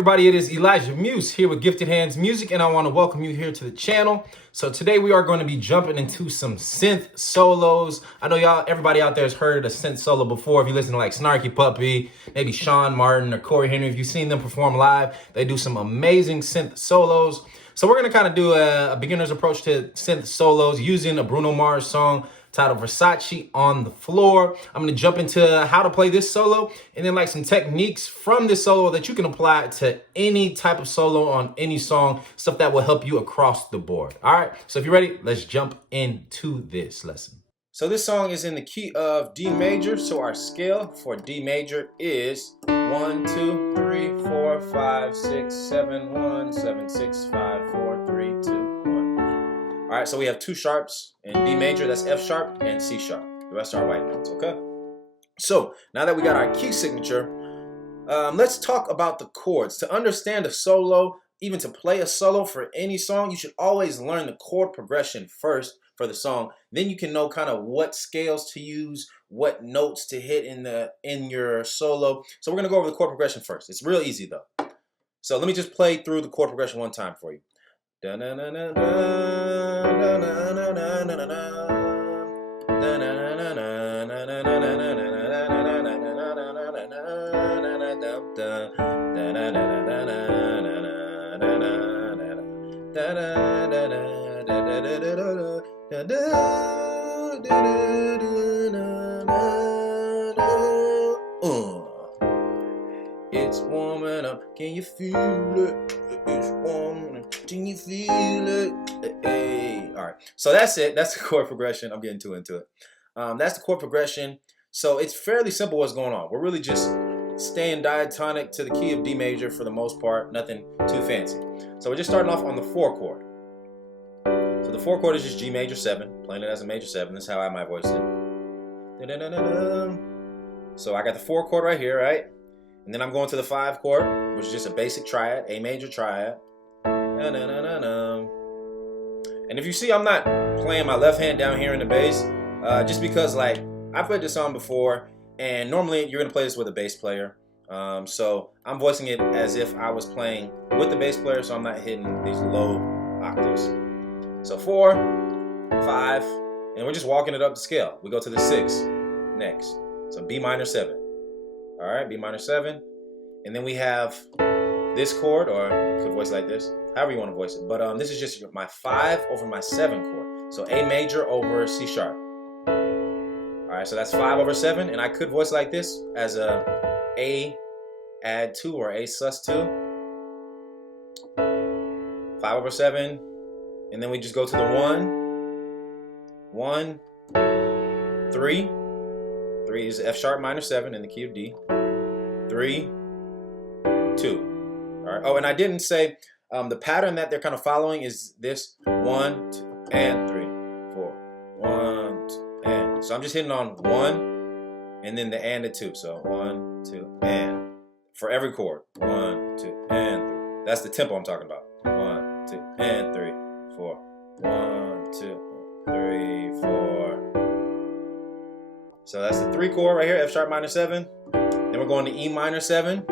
everybody, it is Elijah Muse here with Gifted Hands Music, and I want to welcome you here to the channel. So today we are going to be jumping into some synth solos. I know everybody out there has heard a synth solo before. If you listen to like Snarky Puppy, maybe Shaun Martin or Cory Henry, if you've seen them perform live, they do some amazing synth solos. So we're going to kind of do a beginner's approach to synth solos using a Bruno Mars song titled Versace on the Floor. I'm going to jump into how to play this solo and then like some techniques from this solo that you can apply to any type of solo on any song, stuff that will help you across the board. All right, so if you're ready, let's jump into this lesson. So this song is in the key of D major, so our scale for D major is 1, 2, 3, 4, 5, 6, 7, 1, 7, 6, 5, 4, 3, 2, 1. All right, so we have two sharps in D major, that's F sharp and C sharp. The rest are white notes, okay? So now that we got our key signature, let's talk about the chords. To understand a solo, even to play a solo for any song, you should always learn the chord progression first for the song. Then you can know kind of what scales to use, what notes to hit in your solo. So we're gonna go over the chord progression first. It's real easy though. So let me just play through the chord progression one time for you. It's warming up, can you feel it? It's warming up, can you feel it? Hey. All right, so that's it. That's the chord progression. I'm getting too into it. That's the chord progression. So it's fairly simple what's going on. We're really just staying diatonic to the key of D major for the most part, nothing too fancy. So we're just starting off on the 4 chord. So the 4 chord is just G major 7, playing it as a major 7. This is how I might voice it. So I got the 4 chord right here, right? And then I'm going to the 5 chord, which is just a basic triad, A major triad. And if you see, I'm not playing my left hand down here in the bass, just because like I played this song before, and normally you're gonna play this with a bass player. So I'm voicing it as if I was playing with the bass player, so I'm not hitting these low octaves. So 4, 5, and we're just walking it up the scale. We go to the 6 next. So B minor 7. All right, B minor 7. And then we have this chord, or you could voice it like this, however you want to voice it. But this is just my 5 over my 7 chord. So A major over C sharp. All right, so that's 5 over 7. And I could voice it like this as A add 2 or A sus 2. 5 over 7. And then we just go to the 1, 3. 3 is F sharp minor 7 in the key of D. 3, 2. All right. Oh, and I didn't say the pattern that they're kind of following is this 1, 2, and 3, 4. 1, 2, and. So I'm just hitting on 1 and then the and the 2. So 1, 2, and for every chord. 1, 2, and 3. That's the tempo I'm talking about. 1, 2, and 3, 4. 1, 2, 3, 4. So that's the 3 chord right here, F sharp minor 7. Then we're going to E minor 7.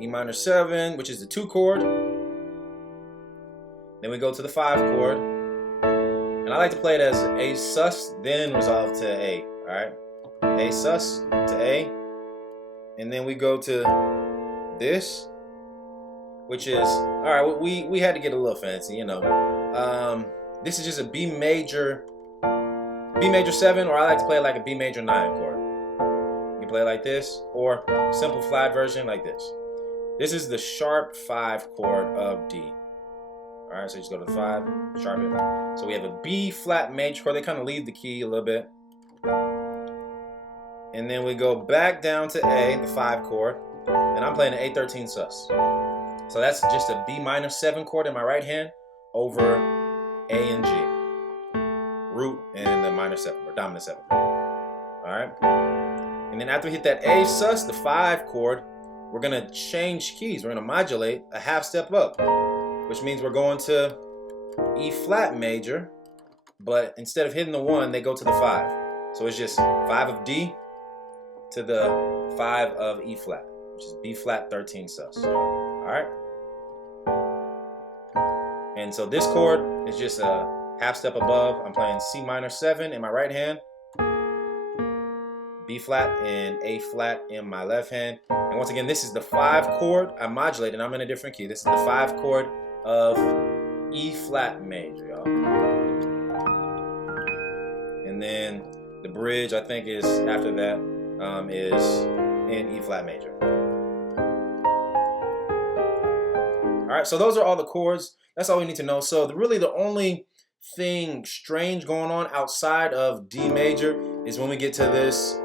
E minor 7, which is the 2 chord. Then we go to the 5 chord. And I like to play it as A sus, then resolve to A. All right? A sus to A. And then we go to this, which is, all right, we had to get a little fancy, you know. This is just a B major 7, or I like to play it like a B major 9 chord. You can play it like this, or simple flat version like this. This is the sharp 5 chord of D. All right, so you just go to the 5, sharp it. So we have a B flat major chord. They kind of lead the key a little bit. And then we go back down to A, the 5 chord, and I'm playing an A13 sus. So that's just a B minor 7 chord in my right hand over A and G. Root and the minor 7, or dominant 7. All right? And then after we hit that A sus, the 5 chord, we're going to change keys. We're going to modulate a half step up, which means we're going to E flat major, but instead of hitting the 1, they go to the 5. So it's just 5 of D to the 5 of E flat. which is B flat 13 sus. All right. And so this chord is just a half step above. I'm playing C minor 7 in my right hand, B flat and A flat in my left hand. And once again, this is the 5 chord. I modulate and I'm in a different key. This is the 5 chord of E flat major, y'all. And then the bridge, I think, is after that, is in E flat major. All right, so those are all the chords. That's all we need to know. So really the only thing strange going on outside of D major is when we get to this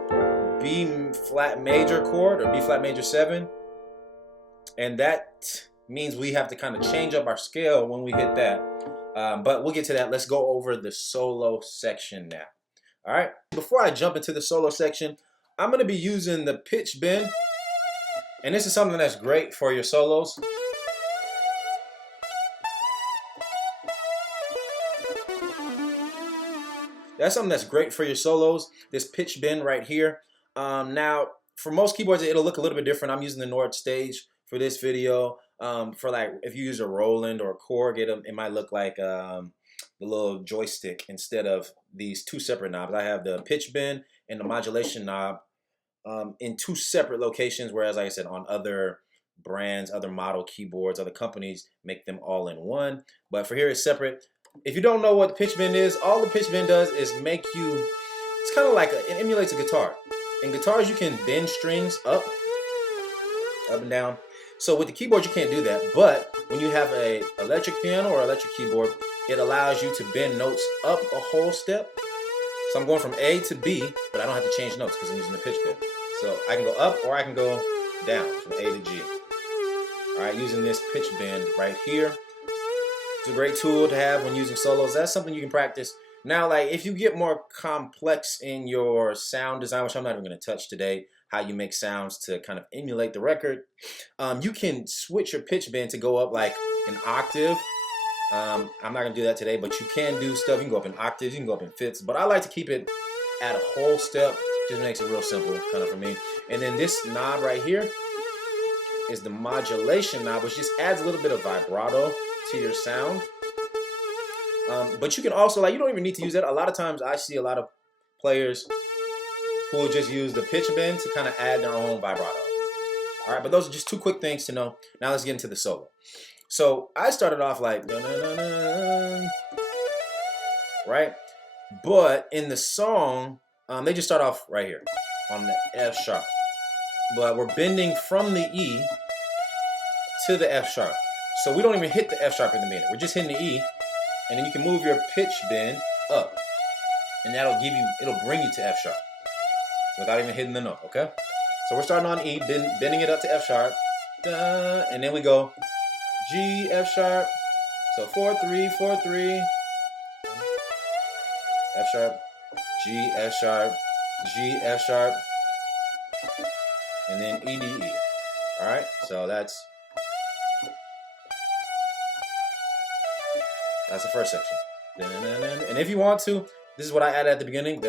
B flat major chord, or B flat major 7. And that means we have to kind of change up our scale when we hit that. But we'll get to that. Let's go over the solo section now. All right, before I jump into the solo section, I'm going to be using the pitch bend. And this is something that's great for your solos. That's something that's great for your solos, this pitch bend right here. Now, for most keyboards, it'll look a little bit different. I'm using the Nord Stage for this video. For like, if you use a Roland or a Korg, it might look like the little joystick instead of these 2 separate knobs. I have the pitch bend and the modulation knob in 2 separate locations, whereas, like I said, on other brands, other model keyboards, other companies make them all in one. But for here, it's separate. If you don't know what the pitch bend is, all the pitch bend does is make you, it's kind of like, it emulates a guitar. In guitars, you can bend strings up and down. So with the keyboard, you can't do that. But when you have a electric piano or electric keyboard, it allows you to bend notes up a whole step. So I'm going from A to B, but I don't have to change notes because I'm using the pitch bend. So I can go up or I can go down from A to G. All right, using this pitch bend right here. It's a great tool to have when using solos. That's something you can practice. Now, like, if you get more complex in your sound design, which I'm not even going to touch today, how you make sounds to kind of emulate the record, you can switch your pitch bend to go up like an octave. I'm not going to do that today, but you can do stuff. You can go up in octaves, you can go up in fifths, but I like to keep it at a whole step. Just makes it real simple kind of for me. And then this knob right here is the modulation knob, which just adds a little bit of vibrato to your sound. But you can also, like, you don't even need to use that. A lot of times I see a lot of players who will just use the pitch bend to kind of add their own vibrato. All right, but those are just 2 quick things to know. Now let's get into the solo. So I started off like, right? But in the song, they just start off right here on the F sharp. But we're bending from the E to the F sharp. So we don't even hit the F sharp in the beginning. We're just hitting the E, and then you can move your pitch bend up, and that'll give you, it'll bring you to F sharp without even hitting the note, okay? So we're starting on E, bending it up to F sharp, and then we go G, F sharp, so 4, 3, 4, 3, F sharp, G, F sharp, G, F sharp, and then E, D, E. All right, so that's the first section. And if you want to, this is what I added at the beginning.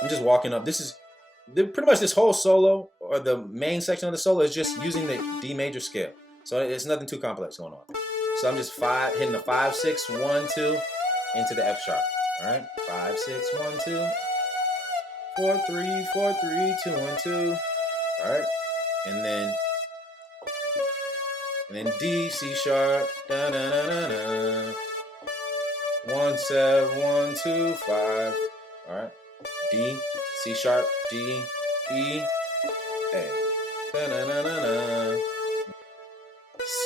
I'm just walking up. This is pretty much this whole solo, or the main section of the solo, is just using the D major scale. So it's nothing too complex going on. So I'm just hitting the 5, 6, 1, 2 into the F sharp. All right, 5, 6, 1, 2, 4, 3, 4, 3, 2, 1, 2. All right, and then D, C sharp, da da da da da. 1, 7, 1, 2, 5. All right, D, C sharp, D, E, A. Da da da da da.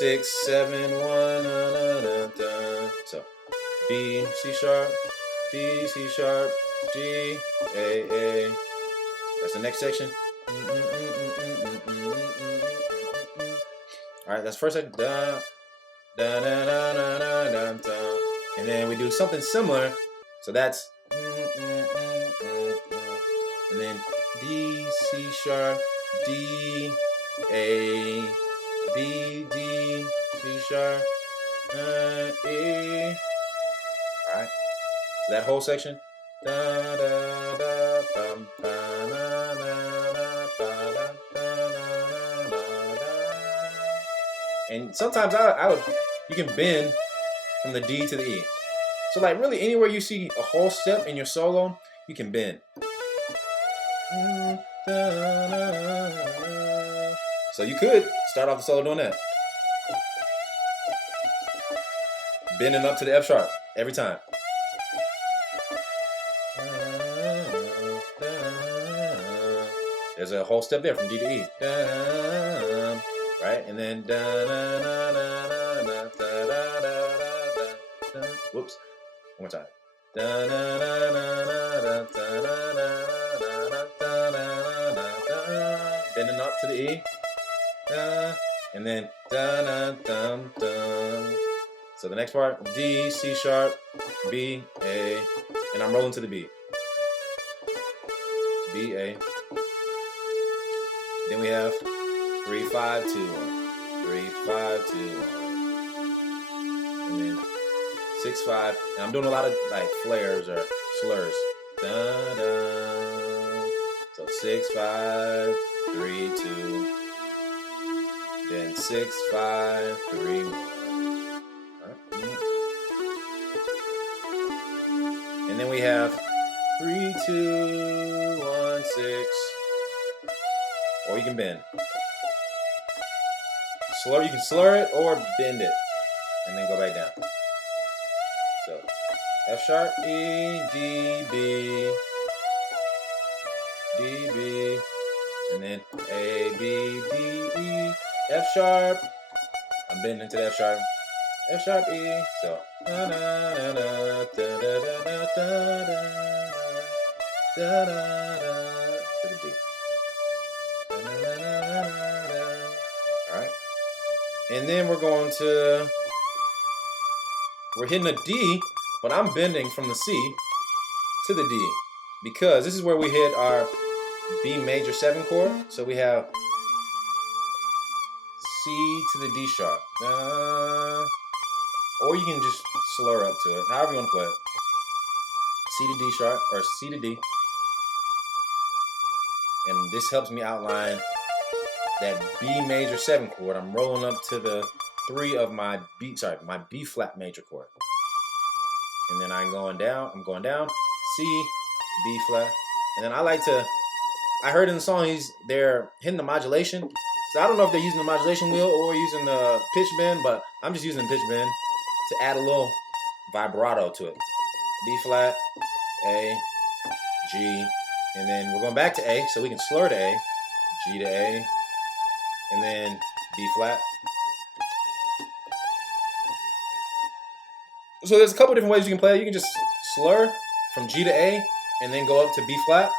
6, 7, 1, da da da da. So B, C sharp, D, C sharp, D, A. That's the next section. All right, that's first section. Da, da, da, da, da, da, da, da. And then we do something similar. So that's, and then D, C sharp, D, A, B, D, C sharp, A. All right, so that whole section. Da, da, da, bum, ba, na, na, na, ba, da, da, na, na, da. And sometimes I would, you can bend from the D to the E. So like really anywhere you see a whole step in your solo, you can bend. So you could start off the solo doing that. Bending up to the F sharp every time. There's a whole step there from D to E. Right? And then whoops. One more time. Bending up to the E. And then so the next part, D, C sharp, B, A, and I'm rolling to the B. B, A. Then we have 3, 5, 2, 1. 3, 5, 2, 1. And then 6, 5. And I'm doing a lot of like flares or slurs. Da, da. So 6, 5, 3, 2. Then 6, 5, 3, 1. And then we have 3, 2, 1, 6. Or you can bend. You can slur it or bend it. And then go back down. So F sharp, E, D, B, D, B. And then A, B, D, E, F sharp. I'm bending to the F sharp. F sharp, E. So da da da da da da da da da to the D. Alright. And then we're hitting a D, but I'm bending from the C to the D because this is where we hit our B major 7 chord. So we have C to the D sharp. Or you can just slur up to it, however you want to play it. C to D sharp, or C to D. And this helps me outline that B major 7 chord. I'm rolling up to the 3 of my B flat major chord. And then I'm going down, C, B flat. And then I heard in the song they're hitting the modulation. So I don't know if they're using the modulation wheel or using the pitch bend, but I'm just using the pitch bend to add a little vibrato to it. B flat, A, G, and then we're going back to A, so we can slur to A, G to A, and then B flat. So there's a couple different ways you can play it. You can just slur from G to A and then go up to B flat,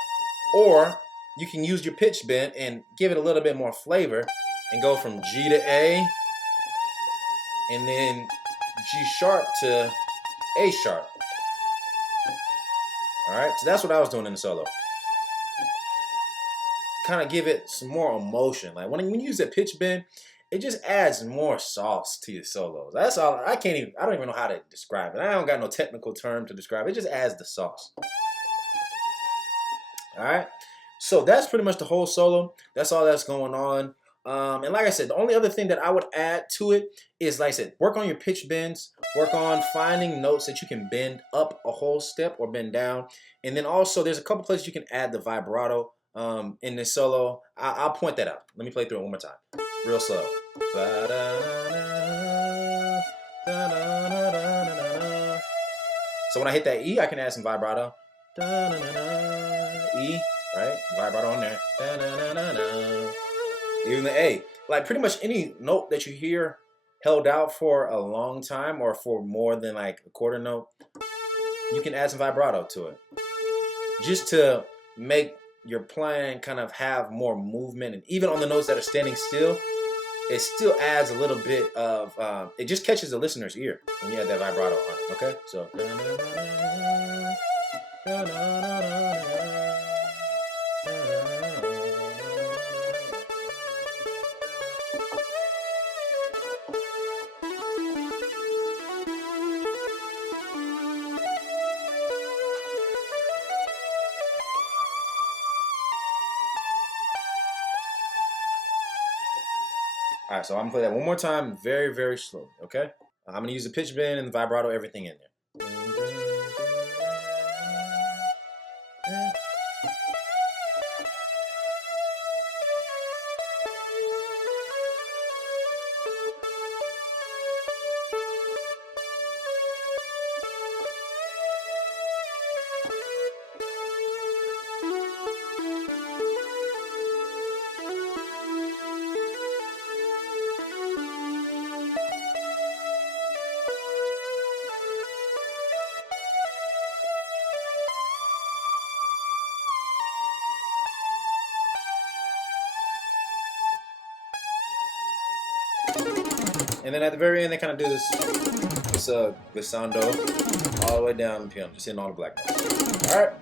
or you can use your pitch bend and give it a little bit more flavor and go from G to A and then G sharp to A sharp. Alright, so that's what I was doing in the solo. Kind of give it some more emotion. Like when you use that pitch bend, it just adds more sauce to your solos. That's all. I don't even know how to describe it. I don't got no technical term to describe it. It just adds the sauce. Alright, so that's pretty much the whole solo. That's all that's going on. And like I said, the only other thing that I would add to it is, like I said, work on your pitch bends, work on finding notes that you can bend up a whole step or bend down. And then also there's a couple places you can add the vibrato in this solo. I'll point that out. Let me play through it one more time. Real slow. So when I hit that E, I can add some vibrato. E, right? Vibrato on there. Even the A. Like pretty much any note that you hear held out for a long time or for more than like a quarter note, you can add some vibrato to it. Just to make your playing kind of have more movement. And even on the notes that are standing still, it still adds a little bit of, it just catches the listener's ear when you have that vibrato on it, okay? So. All right, so I'm gonna play that one more time, very, very slowly. Okay. I'm gonna use the pitch bend and the vibrato, everything in there. And then at the very end, they kind of do this glissando all the way down the piano, just hitting all the black notes. All right.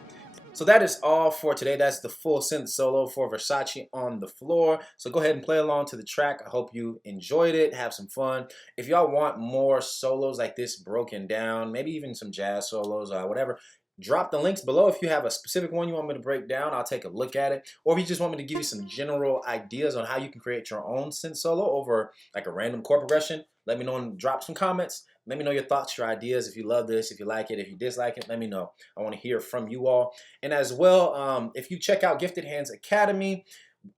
So that is all for today. That's the full synth solo for Versace on the floor. So go ahead and play along to the track. I hope you enjoyed it. Have some fun. If y'all want more solos like this broken down, maybe even some jazz solos or whatever, drop the links below. If you have a specific one you want me to break down, I'll take a look at it. Or if you just want me to give you some general ideas on how you can create your own synth solo over like a random chord progression, let me know and drop some comments. Let me know your thoughts, your ideas. If you love this, if you like it, if you dislike it, let me know. I want to hear from you all. And as well, if you check out Gifted Hands Academy,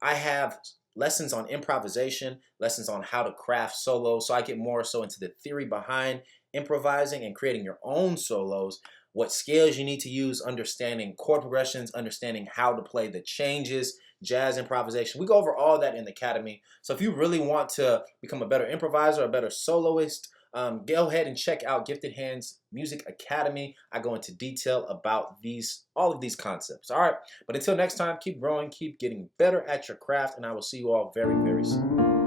I have lessons on improvisation, lessons on how to craft solos. So I get more so into the theory behind improvising and creating your own solos, what scales you need to use, understanding chord progressions, understanding how to play the changes, jazz improvisation. We go over all that in the academy. So if you really want to become a better improviser, a better soloist, go ahead and check out Gifted Hands Music Academy. I go into detail about all of these concepts. All right, but until next time, keep growing, keep getting better at your craft, and I will see you all very, very soon.